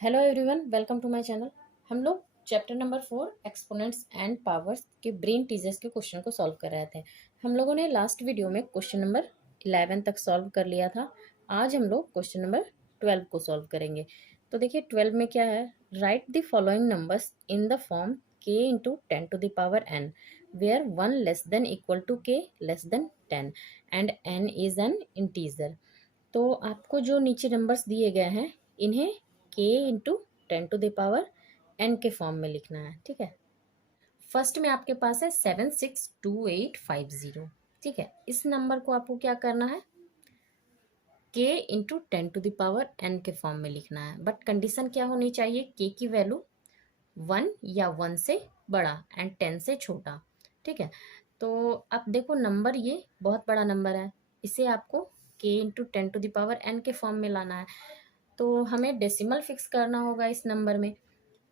Hello everyone, welcome to my channel. हम लोग chapter number 4 exponents and powers के brain teasers के question को सॉल्व कर रहे थे। हम लोगों ने लास्ट वीडियो में क्वेश्चन नंबर 11 तक सॉल्व कर लिया था। आज हम लोग क्वेश्चन नंबर 12 को सॉल्व करेंगे। तो देखिए 12 में क्या है, write the following numbers in the form k into ten to the power n where one less than equal to k less than 10 and n is an integer. तो आपको जो नीचे नंबर्स दिए गए हैं इन्हें k into ten to the power n के form में लिखना है। ठीक है, फर्स्ट में आपके पास है 762850। ठीक है, इस नंबर को आपको क्या करना है, k into ten to the power n के फॉर्म में लिखना है। बट कंडीशन क्या होनी चाहिए, k की वैल्यू 1 या 1 से बड़ा एंड 10 से छोटा। ठीक है, तो आप देखो नंबर ये बहुत बड़ा नंबर है, इसे आपको k into ten to the power n के फॉर्म में लाना है। तो हमें डेसिमल फिक्स करना होगा इस नंबर में।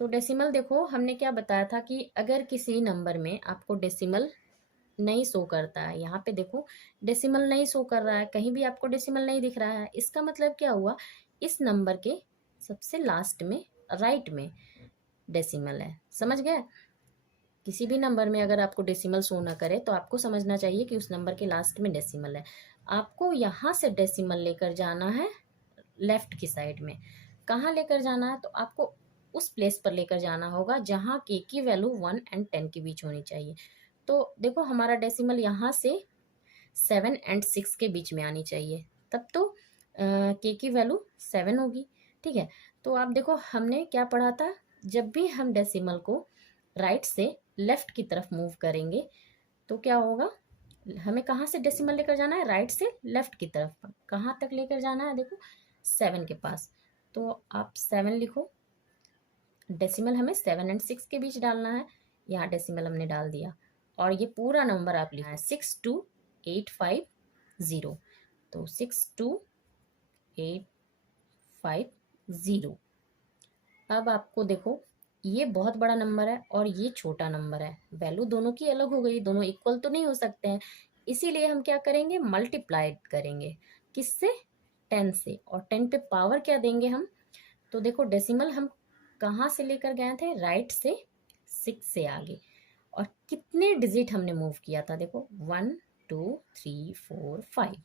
तो डेसिमल देखो, हमने क्या बताया था कि अगर किसी नंबर में आपको डेसिमल नहीं शो करता है, यहाँ पे देखो डेसिमल नहीं शो कर रहा है, कहीं भी आपको डेसिमल नहीं दिख रहा है, इसका मतलब क्या हुआ, इस नंबर के सबसे लास्ट में राइट में डेसिमल है। समझ गए? किसी भी नंबर में अगर आपको डेसिमल शो ना करे तो आपको समझना चाहिए कि उस नंबर के लास्ट में डेसिमल है। आपको यहाँ से डेसिमल लेकर जाना है लेफ्ट की साइड में। कहाँ लेकर जाना है, तो आपको उस प्लेस पर लेकर जाना होगा जहाँ के की वैल्यू 1 एंड 10 के बीच होनी चाहिए। तो देखो हमारा डेसिमल यहाँ से 7 एंड 6 के बीच में आनी चाहिए, तब तो के की वैल्यू 7 होगी। ठीक है, तो आप देखो हमने क्या पढ़ा था, जब भी हम डेसिमल को राइट से लेफ्ट की तरफ मूव करेंगे तो क्या होगा, हमें कहाँ से डेसिमल लेकर जाना है, राइट से लेफ्ट की तरफ। कहाँ तक लेकर जाना है, देखो 7 के पास। तो आप 7 लिखो, डेसिमल हमें 7 एंड 6 के बीच डालना है। यहाँ डेसिमल हमने डाल दिया और ये पूरा नंबर आप लिखना है 62850। तो 62850। अब आपको देखो ये बहुत बड़ा नंबर है और ये छोटा नंबर है, वैल्यू दोनों की अलग हो गई, दोनों इक्वल तो नहीं हो सकते हैं, इसीलिए हम क्या करेंगे, मल्टीप्लाई करेंगे। किससे? 10 से। और 10 पे पावर क्या देंगे हम, तो देखो डेसिमल हम कहाँ से लेकर गए थे, राइट से 6 से आगे। और कितने डिजिट हमने मूव किया था, देखो 1 2 3 4 5,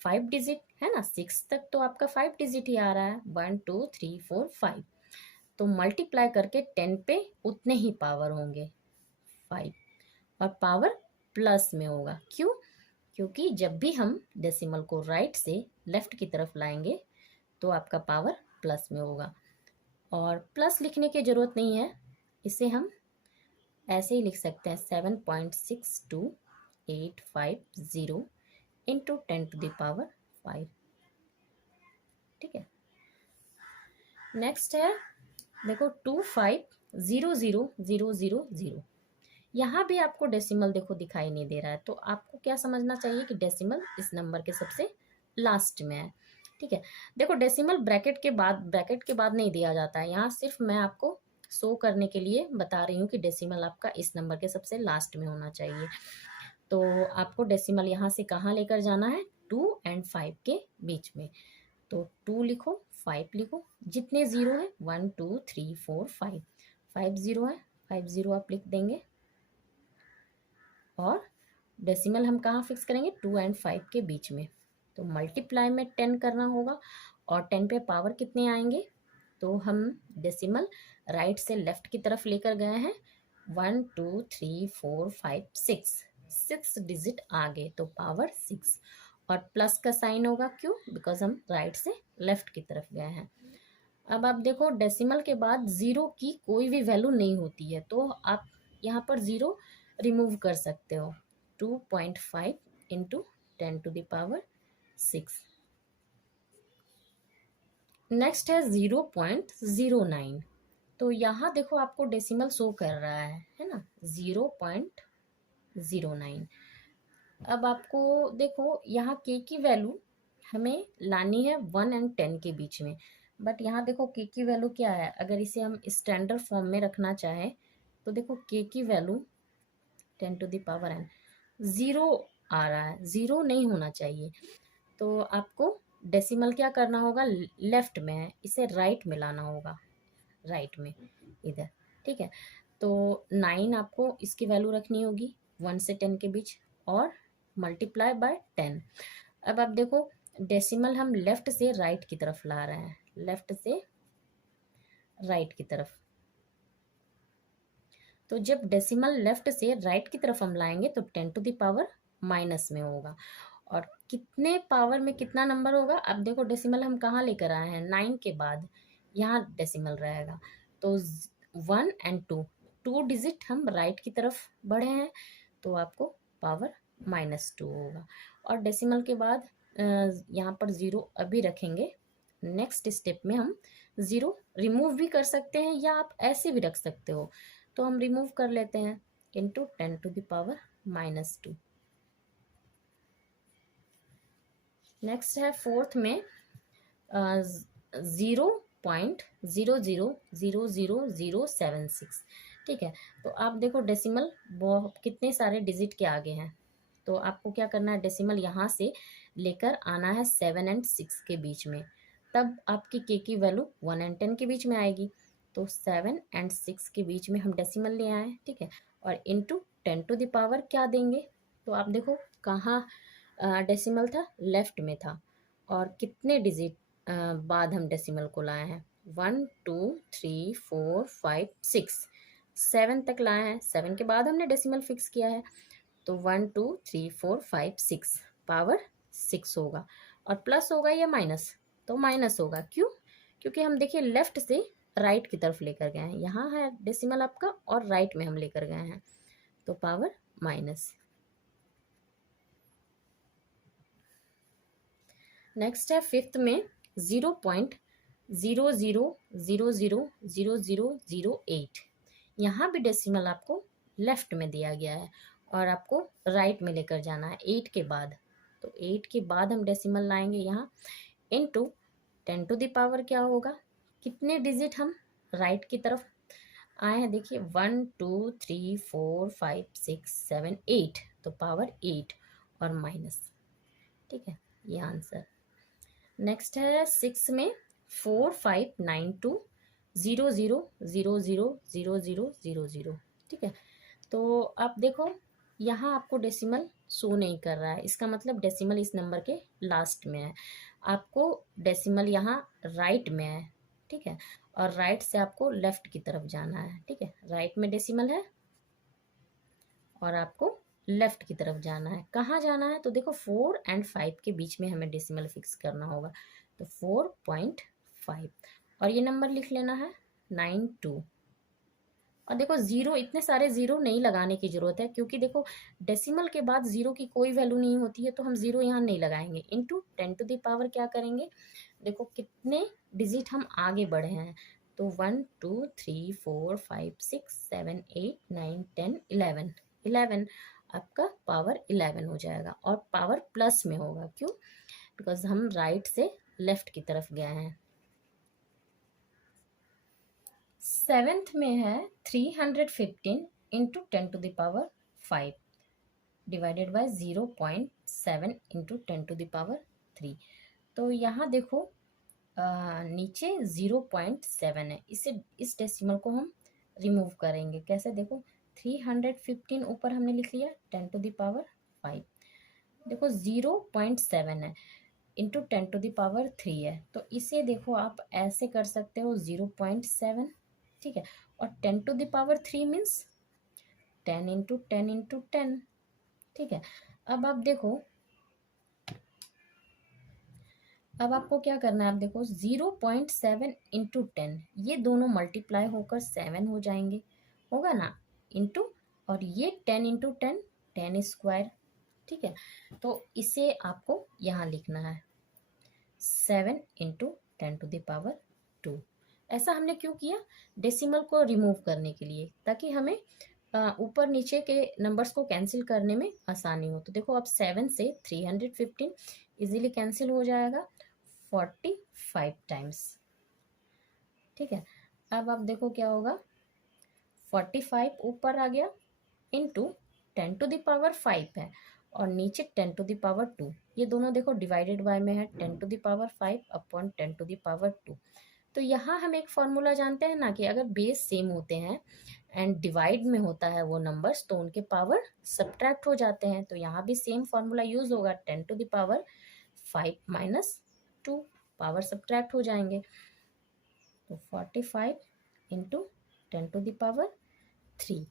5 डिजिट है ना, 6 तक तो आपका 5 डिजिट ही आ रहा है, 1 2 3 4 5। तो मल्टीप्लाई करके 10 पे उतने ही पावर होंगे 5, और पावर प्लस में होगा। क्यों? क्योंकि जब भी हम डेसिमल को राइट से लेफ्ट की तरफ लाएंगे तो आपका पावर प्लस में होगा। और प्लस लिखने की जरूरत नहीं है, इसे हम ऐसे ही लिख सकते हैं 7.62850 into ten to the power 5। ठीक है, नेक्स्ट है देखो 25000000। यहाँ भी आपको डेसिमल देखो दिखाई नहीं दे रहा है, तो आपको क्या समझना चाहिए कि डेसिमल इस नंबर के सबसे लास्ट में है। ठीक है, देखो डेसिमल ब्रैकेट के बाद नहीं दिया जाता है, यहाँ सिर्फ मैं आपको शो करने के लिए बता रही हूँ कि डेसिमल आपका इस नंबर के सबसे लास्ट में होना चाहिए। तो आपको डेसिमल यहाँ से कहाँ लेकर जाना है, 2 एंड 5 के बीच में। तो 2 लिखो, 5 लिखो, जितने जीरो है 1 2 3 4 5, 5 जीरो है, 5 जीरो आप लिख देंगे। और डेसिमल हम कहाँ फिक्स करेंगे, 2 एंड 5 के बीच में। तो मल्टीप्लाई में 10 करना होगा, और 10 पे पावर कितने आएंगे, तो हम डेसिमल राइट से लेफ्ट की तरफ लेकर गए हैं, 1 2 3 4 5 6, 6 डिजिट आगे तो पावर 6। और प्लस का साइन होगा, क्यों, बिकॉज हम राइट से लेफ्ट की तरफ गए हैं। अब आप देखो डेसिमल के बाद जीरो की कोई भी वैल्यू नहीं होती है, तो आप यहाँ पर जीरो रिमूव कर सकते हो। 2.5 into ten to the power 6। Next है 0.09। तो यहाँ देखो आपको डेसिमल शो कर रहा है ना, 0.09। अब आपको देखो यहाँ के की वैल्यू हमें लानी है 1 एंड 10 के बीच में। बट यहाँ देखो के की वैल्यू क्या है, अगर इसे हम स्टैंडर्ड फॉर्म में रखना चाहें तो देखो के की value 10 to the power n, zero आ रहा है, जीरो नहीं होना चाहिए। तो आपको डेसिमल क्या करना होगा, लेफ्ट में है, इसे राइट में लाना होगा, राइट में इधर। ठीक है, तो 9 आपको इसकी वैल्यू रखनी होगी 1 से 10 के बीच और मल्टीप्लाई बाय 10। अब आप देखो डेसिमल हम लेफ्ट से राइट की तरफ ला रहे हैं, लेफ्ट से राइट की तरफ। तो जब डेसिमल लेफ्ट से राइट की तरफ हम लाएंगे तो 10 टू द पावर माइनस में होगा। और कितने पावर में कितना नंबर होगा, अब देखो डेसिमल हम कहाँ लेकर आए हैं, 9 के बाद यहाँ डेसिमल रहेगा। तो 1 एंड 2, 2 डिजिट हम राइट की तरफ बढ़े हैं तो आपको पावर -2 होगा। और डेसिमल के बाद यहाँ पर 0 अभी रखेंगे। नेक्स्ट स्टेप में हम 0 रिमूव भी कर सकते हैं या आप ऐसे भी रख सकते हो, तो हम रिमूव कर लेते हैं into 10 to the power -2। Next है फोर्थ में 0.000076। ठीक है, तो आप देखो डेसिमल कितने सारे डिजिट के आगे हैं, तो आपको क्या करना है, डेसिमल यहाँ से लेकर आना है 7 एंड 6 के बीच में, तब आपकी के की वैल्यू 1 एंड 10 के बीच में आएगी। तो 7 एंड 6 के बीच में हम डेसिमल ले आए। ठीक है, और इंटू 10 टू द पावर क्या देंगे, तो आप देखो कहाँ डेसिमल था, लेफ्ट में था, और कितने डिजिट बाद हम डेसिमल को लाए हैं, 1 2 3 4 5 6 7 तक लाए हैं, 7 के बाद हमने डेसिमल फिक्स किया है। तो 1 2 3 4 5 6 पावर 6 होगा। और प्लस होगा या माइनस, तो माइनस होगा, क्यों, क्योंकि हम देखिए लेफ्ट से राइट की तरफ लेकर गए हैं, यहाँ है डेसिमल आपका और राइट में हम लेकर गए हैं, तो पावर माइनस। नेक्स्ट है फिफ्थ में 0.00000008। यहाँ भी डेसिमल आपको लेफ्ट में दिया गया है और आपको राइट में लेकर जाना है 8 के बाद। तो 8 के बाद हम डेसिमल लाएंगे यहाँ इनटू 10 टू द पावर क्या होगा, कितने डिजिट हम राइट की तरफ आए हैं, देखिए 1 2 3 4 5 6 7 8, तो पावर 8 और माइनस। ठीक है, ये आंसर। नेक्स्ट है 6 में 459200000000। ठीक है, तो आप देखो यहाँ आपको डेसिमल शो नहीं कर रहा है, इसका मतलब डेसिमल इस नंबर के लास्ट में है, आपको डेसिमल यहाँ राइट में है। ठीक है, और राइट से आपको लेफ्ट की तरफ जाना है। ठीक है, राइट में डेसिमल है और आपको लेफ्ट की तरफ जाना है, कहाँ जाना है, तो देखो 4 एंड 5 के बीच में हमें डेसिमल फिक्स करना होगा, तो 4.5 और ये नंबर लिख लेना है 92। और देखो जीरो, इतने सारे जीरो नहीं लगाने की जरूरत है, क्योंकि देखो डेसिमल के बाद जीरो की कोई वैल्यू नहीं होती है, तो हम जीरो यहाँ नहीं लगाएंगे। इनटू 10 टू द पावर क्या करेंगे, देखो कितने डिजिट हम आगे बढ़े हैं, तो 1 2 3 4 5 6 7 8 9 10 11 11, आपका पावर 11 हो जाएगा और पावर प्लस में होगा, क्यों, बिकॉज हम राइट से लेफ्ट की तरफ गए हैं। सेवेंथ में है 315 into 10 to the power 5 divided by 0.7 into 10 to the power 3। तो यहाँ देखो नीचे 0.7 है, इसे इस डेसिमल को हम रिमूव करेंगे, कैसे, देखो 315 ऊपर हमने लिख लिया 10 टू द पावर 5, देखो 0.7 है इंटू 10 टू द पावर 3 है, तो इसे देखो आप ऐसे कर सकते हो 0.7। ठीक है, और 10 to the power 3 means 10 into 10 into 10। ठीक है, अब आप देखो, अब आपको क्या करना है, आप देखो 0.7 इंटू 10, ये दोनों मल्टीप्लाई होकर 7 हो जाएंगे, होगा ना, इंटू, और ये 10 इंटू 10 10 स्क्वायर। ठीक है, तो इसे आपको यहाँ लिखना है 7 इंटू 10 टू द पावर 2। ऐसा हमने क्यों किया, डेसिमल को रिमूव करने के लिए, ताकि हमें ऊपर नीचे के नंबर्स को कैंसिल करने में आसानी हो। तो देखो अब 7 से 315 इजीली कैंसिल हो जाएगा 45 टाइम्स। ठीक है, अब आप देखो क्या होगा, 45 ऊपर आ गया इंटू 10 टू द पावर 5 है, और नीचे 10⁻²। ये दोनों देखो डिवाइडेड बाय में है 10⁵ अपॉन 10⁻²। तो यहाँ हम एक फॉर्मूला जानते हैं ना कि अगर बेस सेम होते हैं एंड डिवाइड में होता है वो नंबर्स तो उनके पावर सब्ट्रैक्ट हो जाते हैं। तो यहाँ भी सेम फॉर्मूला यूज होगा 10⁵ -2 पावर सब्ट्रैक्ट हो जाएंगे। तो 45 इंटू 10⁻3।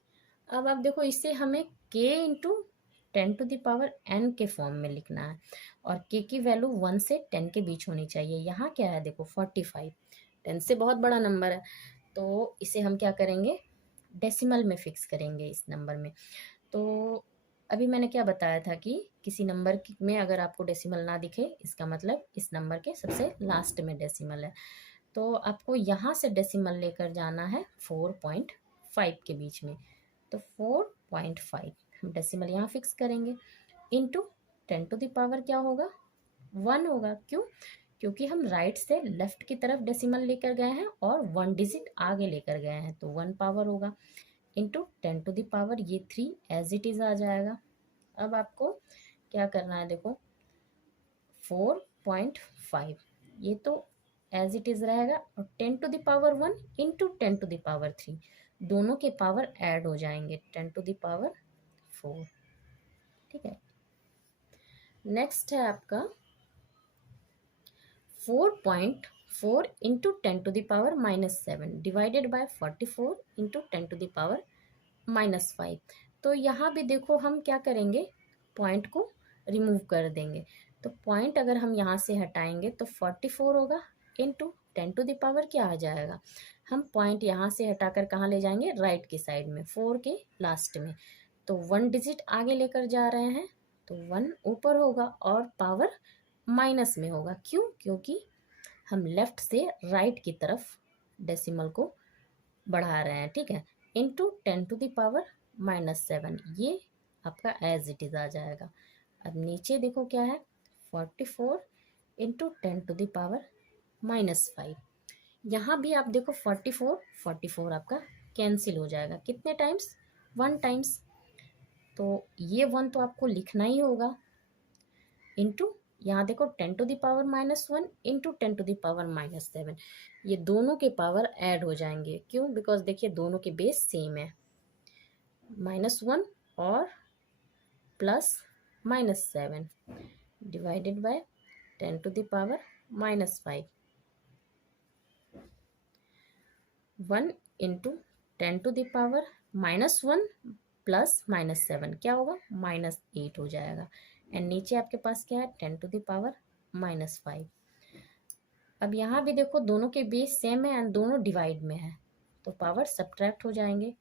अब आप देखो इससे हमें k इंटू 10⁻n के फॉर्म में लिखना है और k की वैल्यू 1 से 10 के बीच होनी चाहिए। यहाँ क्या है देखो 45, 10 से बहुत बड़ा नंबर है तो इसे हम क्या करेंगे डेसिमल में फिक्स करेंगे इस नंबर में। तो अभी मैंने क्या बताया था कि किसी नंबर में अगर आपको डेसिमल ना दिखे इसका मतलब इस नंबर के सबसे लास्ट में डेसिमल है। तो आपको यहाँ से डेसिमल लेकर जाना है 4.5 के बीच में। तो 4.5 हम डेसिमल यहाँ फिक्स करेंगे इंटू 10⁻, क्या होगा 1 होगा। क्यों? क्योंकि हम राइट से लेफ्ट की तरफ डेसिमल लेकर गए हैं और 1 डिजिट आगे लेकर गए हैं तो 1 पावर होगा इंटू 10⁻, ये 3 एज इट इज आ जाएगा। अब आपको क्या करना है देखो 4.5 ये तो एज इट इज रहेगा और 10⁻1 इंटू 10⁻3 दोनों के पावर ऐड हो जाएंगे 10⁻4। ठीक है। नेक्स्ट है आपका 4.4 इंटू 10⁻⁻7 डिवाइडेड बाय 44 इंटू 10⁻⁻5। तो यहाँ भी देखो हम क्या करेंगे पॉइंट को रिमूव कर देंगे। तो पॉइंट अगर हम यहाँ से हटाएंगे तो 44 होगा इंटू 10⁻, क्या आ जाएगा हम पॉइंट यहाँ से हटाकर कहाँ ले जाएंगे राइट की साइड में 4 के लास्ट में। तो 1 डिजिट आगे लेकर जा रहे हैं तो 1 ऊपर होगा और पावर माइनस में होगा। क्यों? क्योंकि हम लेफ्ट से राइट की तरफ डेसिमल को बढ़ा रहे हैं। ठीक है। इंटू 10⁻⁻7 ये आपका एज इट इज आ जाएगा। अब नीचे देखो क्या है 44 इंटू 10⁻⁻5। यहाँ भी आप देखो 44 आपका कैंसिल हो जाएगा कितने टाइम्स 1 टाइम्स। तो ये 1 तो आपको लिखना ही होगा इंटू यहाँ देखो 10⁻⁻1 इंटू 10⁻⁻7 ये दोनों के पावर ऐड हो जाएंगे। क्यों? बिकॉज देखिए दोनों के बेस सेम है -1 और +-7 डिवाइडेड बाय 10⁻⁻5 1 इंटू 10⁻⁻1 +-7 क्या होगा -8 हो जाएगा। एंड नीचे आपके पास क्या है 10⁻⁻5। अब यहाँ भी देखो दोनों के बेस सेम है एंड दोनों डिवाइड में है तो पावर सब्ट्रैक्ट हो जाएंगे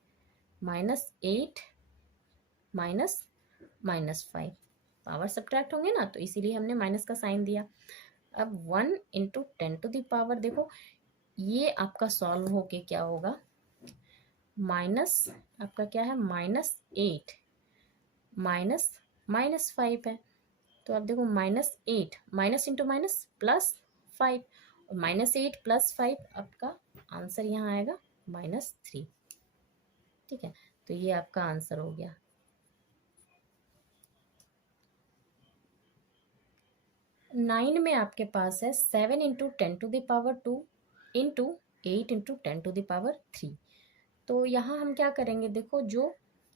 -8 -5 पावर सब्ट्रैक्ट होंगे ना तो इसीलिए हमने माइनस का साइन दिया। अब 1 इंटू 10⁻, देखो ये आपका सॉल्व होके क्या होगा माइनस आपका क्या है -8 -5 है। तो आप देखो -8 माइनस इंटू माइनस +5 और -8 +5 आपका आंसर यहाँ आएगा -3। ठीक है। तो ये आपका आंसर हो गया। 9 में आपके पास है 7 इंटू 10⁻2 इंटू 8 इंटू 10⁻3। तो यहाँ हम क्या करेंगे देखो जो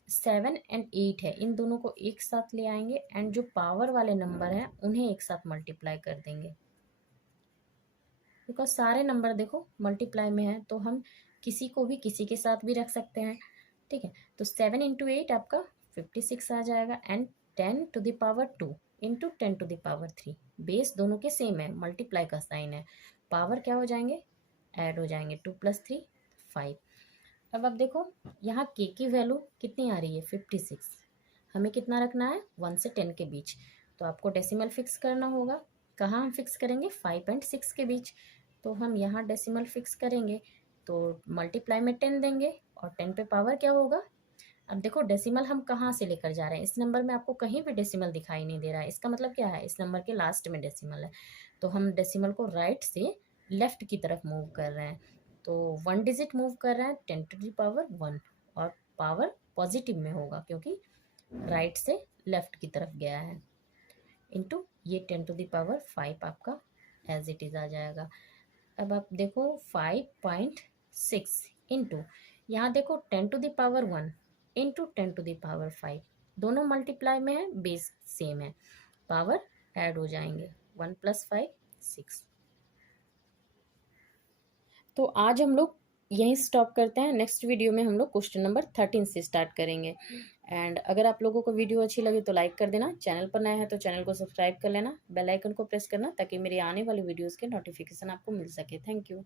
7 एंड 8 है इन दोनों को एक साथ ले आएंगे एंड जो पावर वाले नंबर हैं उन्हें एक साथ मल्टीप्लाई कर देंगे। बिकॉज सारे नंबर देखो मल्टीप्लाई में है तो हम किसी को भी किसी के साथ भी रख सकते हैं। ठीक है। तो 7 इंटू 8 आपका 56 आ जाएगा एंड 10⁻2 इंटू 10⁻3 बेस दोनों के सेम है मल्टीप्लाई का साइन है पावर क्या हो जाएंगे ऐड हो जाएंगे 2 + 3 5। अब देखो यहाँ के की वैल्यू कितनी आ रही है 56। हमें कितना रखना है 1 से 10 के बीच। तो आपको डेसिमल फिक्स करना होगा। कहाँ हम फिक्स करेंगे 5 एंड 6 के बीच। तो हम यहाँ डेसिमल फिक्स करेंगे तो मल्टीप्लाई में 10 देंगे और 10 पे पावर क्या होगा। अब देखो डेसिमल हम कहाँ से लेकर जा रहे हैं इस नंबर में आपको कहीं भी डेसिमल दिखाई नहीं दे रहा है इसका मतलब क्या है इस नंबर के लास्ट में डेसिमल है। तो हम डेसिमल को राइट से लेफ्ट की तरफ मूव कर रहे हैं तो 1 डिजिट मूव कर रहे हैं 10⁻1 और पावर पॉजिटिव में होगा क्योंकि राइट से लेफ्ट की तरफ गया है, इंटू ये 10⁵ आपका एज इट इज़ आ जाएगा। अब आप देखो 5.6 इंटू, यहाँ देखो 10⁻1 इंटू 10⁵, दोनों मल्टीप्लाई में है, बेस सेम है, पावर ऐड हो जाएंगे, 1 + 5 6। तो आज हम लोग यहीं स्टॉप करते हैं। नेक्स्ट वीडियो में हम लोग क्वेश्चन नंबर 13 से स्टार्ट करेंगे। एंड अगर आप लोगों को वीडियो अच्छी लगे तो लाइक कर देना, चैनल पर नया है तो चैनल को सब्सक्राइब कर लेना, बेल आइकन को प्रेस करना ताकि मेरे आने वाली वीडियोस के नोटिफिकेशन आपको मिल सके। Thank you.